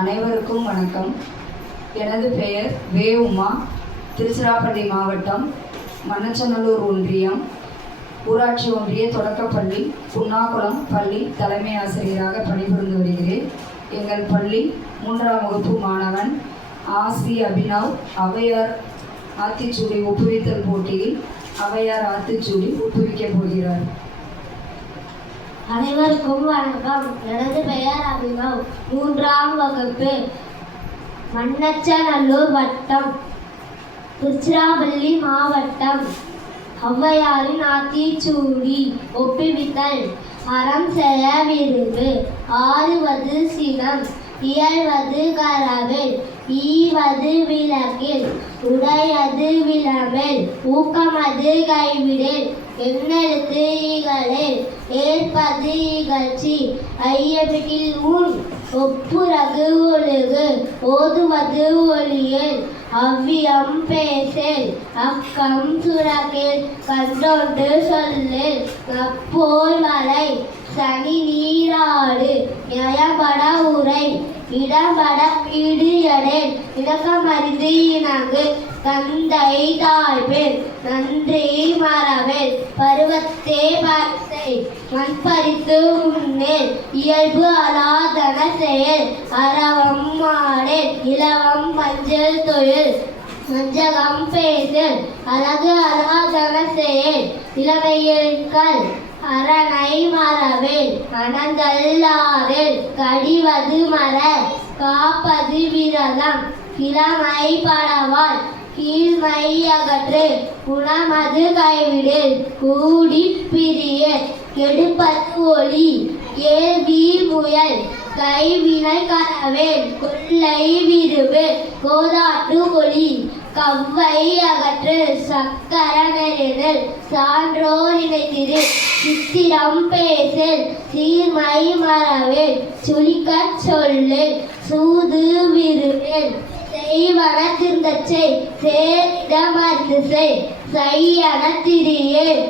அனைவருக்கும் வணக்கம். எனது பெயர் வே உமா. திருச்சிராப்பள்ளி மாவட்டம் மண்ணச்சநல்லூர் ஒன்றியம் ஊராட்சி ஒன்றிய தொடக்கப்பள்ளி புன்னாகுளம் பள்ளி தலைமை ஆசிரியராக பணிபுரிந்து வருகிறேன். எங்கள் பள்ளி 3ஆம் வகுப்பு மாணவன் ஆசி அபினவ் ஔவையார் ஆத்திச்சூடி ஒப்புவித்தல் போட்டியில் ஔவையார் ஆத்திச்சூடி ஒப்புவிக்கப் போகிறார். அனைவருக்கும் வணக்கம். எனது பெயர் அபினவ். 3ஆம் வகுப்பு மண்ணச்சநல்லூர் வட்டம் திருச்சிராப்பள்ளி மாவட்டம். ஔவையாரின் ஆத்திச்சூடி ஒப்புவித்தல். அறம் செய்ய விரும்பு, ஆறுவது சினம், இயல்வது கரவில், ஈவது விளக்கில், உடையது விளம்பில், ஊக்கமது கைவிடில், எண்ணெழுத்து இகழில், ஏற்பது இகழ்ச்சி, ஐயமிகில் ஊன், ஒப்புரகு ஒழுகு, ஓதுவது ஒளியல், அவ்வியம் பேசல், அக்கம் சுரக்கில், கன்றொன்று சொல்லில், நப்போல் வளை, சனி நீராடு, நியாயப்பட உரை, இடம்பட பீடு எடேல், இணக்கமறிந்து இணங்கு, தந்தை தாழ்பேல், நன்றி மறவேல், பருவத்தே பரிசை, மண்பறித்து உண்ணேல், இயல்பு அலாதன செயல், அரவம் மாடேல், இலவம் மஞ்சள் தொழில், வஞ்சகம் பேசல், அழகு அலாதன செயல், இளமையில்கள், அரணை மறவேல், அனந்தல்லாதேல், கடிவது மர, காப்பது விரதம், கிழமை படவால், கீழ்மை அகற்று, குணமது கைவிடில், கூடி பிரிய, கெடுப்பது ஒளி, ஏவி முயல், கைவினை கரவேல், கொள்ளை விரும்பு, கோதாட்டு ஒளி, கவ்வை அகற்று, சக்கர நெறிதல், சான்றோர் இணைத்திரு, சித்திரம் பேசல், சீர்மை மறவேல், சுழிக்கச் சொல்லல், சூது விரும்பேல், செய்வன திருந்தச்சை, சேரிடமர்ந்து செய், செய்யன திரியேல்,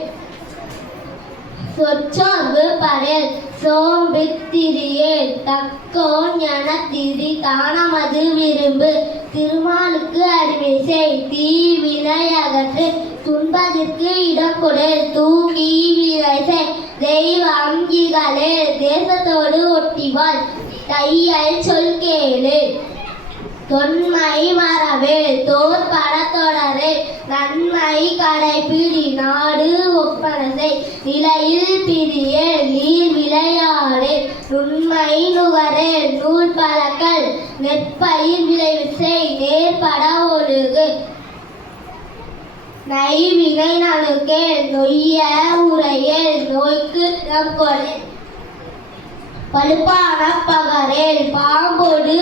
சொற்சோர்வு படையல், சோம்பித்திரியேல், தக்கோன் என திரி, தானமது விரும்பு, திருமாலுக்கு அடிமை செய், தீவினை அகற்று, துன்பத்திற்கு இடம் கொடு, தூங்கி வினை செய், தெய்வம் இகழே, தேசத்தோடு ஒட்டிவாள், தையல் சொல் கேளு, தொன்மை மறவேல், தோற்பட தொடரே, நன்மை கடைப்பிடி, நாடு ஒப்பனசை, நிலையில் பிரியேல், நீர் விளையாடே, நுண்மை நுகரே, நூல் பழக்கல், நெற்பயிர் விளைவு செய், நேர்பட ஒழுகு, நைவினை நணுக்கேல், நொய்ய உரையேல், நோய்க்கு இடம் கொடு, பழுப்பான பகரேல், பாம்பொடு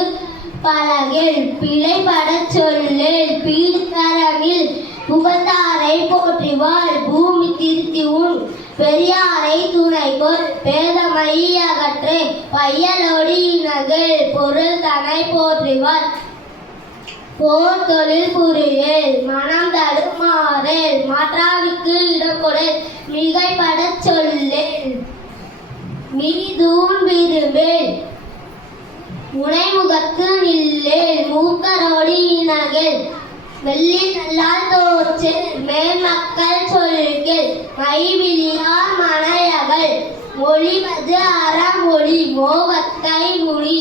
பலகில், பிழைபட சொல்லல், பீடுகரனில், புகழ்ந்தாரை போற்றிவாள், பூமி திருத்தி உன், பெரியாரை துணைகொள், பேதமை அகற்று, பையலோடு இணங்கல், பொருள் தனை போற்றிவாள், போர் தொழில் புரியல், மனம் தடுமாறல், மாற்றாவிற்கு இடம் கொடு, மிகைப்பட சொல்லல், மீதூன் விரும்பேல், முனைமுகத்து நில்லேல், மூக்கரோடு இணங்கல், வெள்ளி நல்லால் தோற்றல், மேன்மக்கள் சொல்கேள், மைவிழியார் மனையவள், மொழிவது அறமொழி, மோகத்தை முடி,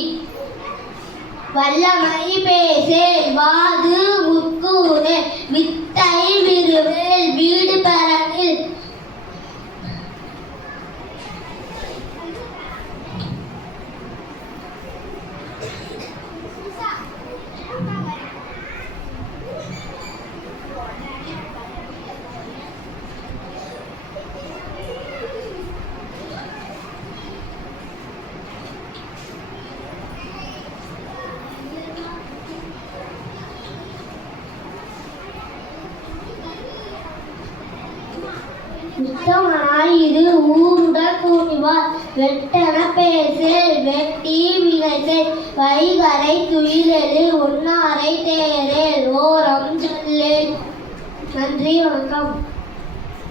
வல்லமை பேசேல், வாது முற்கூறு, வித்தை விரும்பேல், வீடு பெறனில், உத்தமனாய் இரு, ஊருடன் கூடிவார், வெட்டென பேசேல், வெட்டி வினைசேல், வைகரை துயிலெழு, ஒன்னாரை தேரேல், ஓரம் சொல்லேல். நன்றி, வணக்கம்.